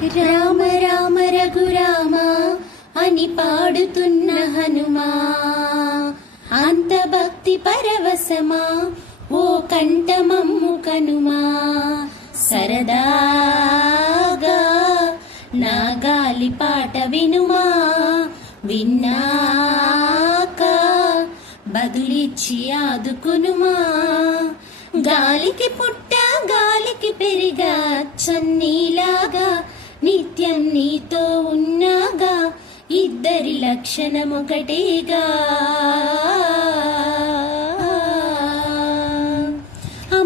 రామ రామ రఘురామ అని పాడుతున్న హనుమా, అంత భక్తి పరవశమా ఓ కంఠమమ్ము కనుమా. సరదాగా నా గాలి పాట వినుమా, విన్నాక బదులిచ్చి ఆదుకునుమా. గాలికి పుట్ట గాలికి పెరిగా చన్నీలాగా, నిత్యం నీతో ఉన్నాగా, ఇద్దరి లక్షణం ఒకటేగా.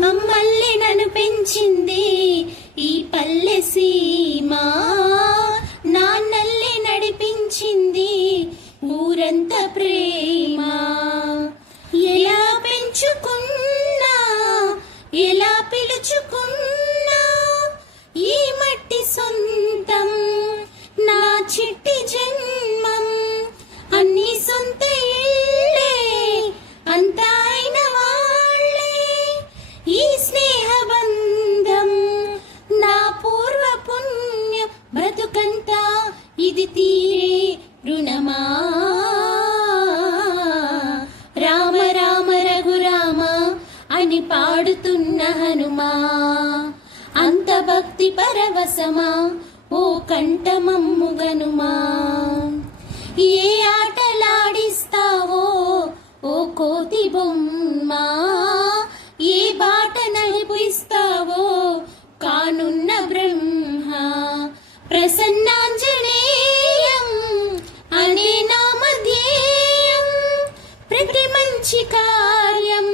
మమ్మల్ని నన్ను పెంచింది ఈ పల్లె సీమ, నాన్నల్ని నడిపించింది ఊరంతా ప్రేమ. ఎలా పెంచుకున్నా ఎలా పిలుచుకున్నా ఈ మట్టి సొంతం, నా చిట్టి జన్మం. అన్ని సొంత ఇళ్ళే అంతా అయిన వాళ్ళే, ఈ స్నేహ బంధం నా పూర్వ పుణ్యం. బ్రతుకంతా ఇది తీరే రుణమా. రామ రామ రఘురామ అని పాడుతున్న హనుమా, అంత భక్తి పరవశమా ఓ కంఠమమ్ము గనుమా. ఏ ఆటలాడిస్తావో ఓ కోతి బొమ్మ, ఏ బాట నడిపిస్తావో కానున్న బ్రహ్మ. ప్రసన్నాంజనేయం అనే నామధేయం, ప్రతి మంచి కార్యం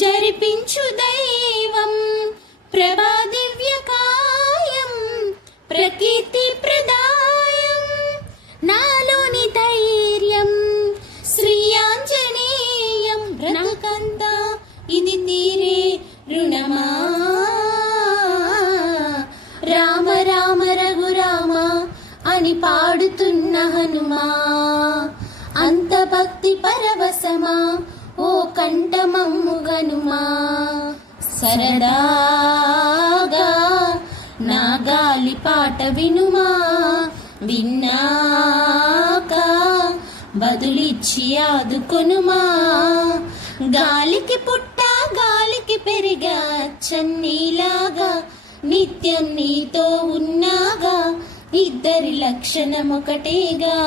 జరిపించు దైవం. ప్రభా దివ్యకాయం ప్రకీర్తి ప్రదాయం, నాలోని ధైర్యం శ్రీ ఆంజనేయం. బ్రతుకంతా ఇది తీరే రుణమా. రామ రామ రఘురామ అని పాడుతున్న హనుమా, అంత భక్తి పరవశమా ఓ కంఠమమ్ము గనుమా. సరదాగా నా గాలి పాట వినుమా, విన్నాక బదులిచ్చి ఆదుకొనుమా. గాలికి పుట్ట గాలికి పెరిగా చన్నీలాగా, నిత్యం నీతో ఉన్నాగా, ఇద్దరి లక్షణం ఒకటేగా.